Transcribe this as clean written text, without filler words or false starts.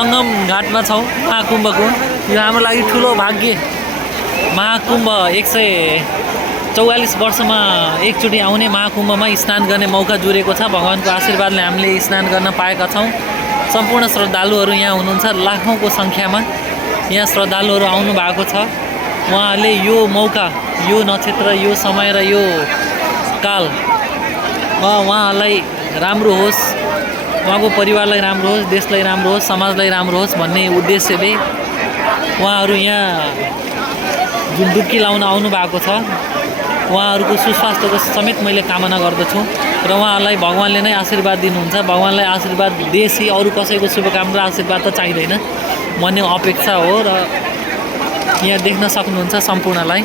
सङ्गम घाटमा छौँ महाकुम्भको। यो हाम्रो लागि ठुलो भाग्य। महाकुम्भ 144 वर्षमा एकचोटि आउने महाकुम्भमा स्नान गर्ने मौका जुरेको छ। भगवानको आशीर्वादले हामीले स्नान गर्न पाएका छौँ। सम्पूर्ण श्रद्धालुहरू यहाँ हुनुहुन्छ, लाखौँको सङ्ख्यामा यहाँ श्रद्धालुहरू आउनु भएको छ। उहाँहरूले यो मौका, यो नक्षत्र, यो समय र यो काल उहाँहरूलाई राम्रो होस्, उहाँको परिवारलाई राम्रो होस्, देशलाई राम्रो होस्, समाजलाई राम्रो होस् भन्ने उद्देश्यले उहाँहरू यहाँ जुन डुब्की लाउन आउनु भएको छ, उहाँहरूको सुस्वास्थ्यको समेत मैले कामना गर्दछु र उहाँहरूलाई भगवानले नै आशीर्वाद दिनुहुन्छ। भगवानलाई आशीर्वाद दिएपछि अरू कसैको शुभकामना आशीर्वाद त चाहिँदैन भन्ने अपेक्षा हो र यहाँ देख्न सक्नुहुन्छ सम्पूर्णलाई।